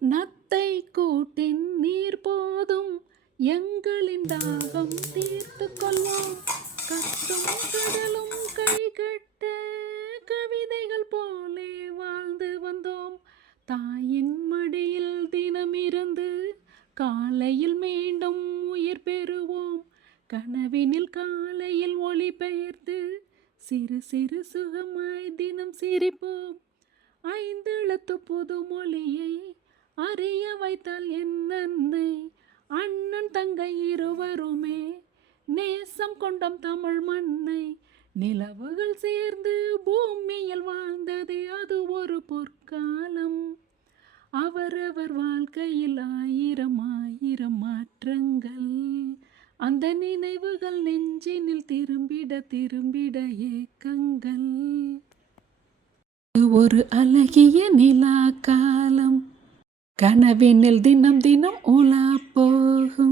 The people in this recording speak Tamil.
நத்தை கூட்டின் நீர் போதும் எங்களின் தாகம் தீர்த்து கொள்வோம். கத்தும் கடலும் கைகட்ட கவிதைகள் போலே வாழ்ந்து வந்தோம். தாயின் மடியில் தினமிருந்து காலையில் மீண்டும் உயிர் பெறுவோம். கனவினில் காலையில் ஒளி பெயர்ந்து சிறு சிறு சுகமாய் தினம் சிரிப்போம். ஐந்தெழுத்து புது மொழியை அறிய வைத்தால் என் அன்னை. அண்ணன் தங்கை இருவருமே நேசம் கொண்டோம் தமிழ் மண்ணை. நிலவுகள் சேர்ந்து பூமியில் வாழ்ந்ததே அது ஒரு பொற்காலம். அவரவர் வாழ்க்கையில் ஆயிரம் ஆயிரம் மாற்றங்கள். அந்த நினைவுகள் நெஞ்சினில் திரும்பிட திரும்பிட ஏக்கங்கள். ஒரு அழகிய நிலா காலம் கனவினில் தினம் தினம் உலா போகும்.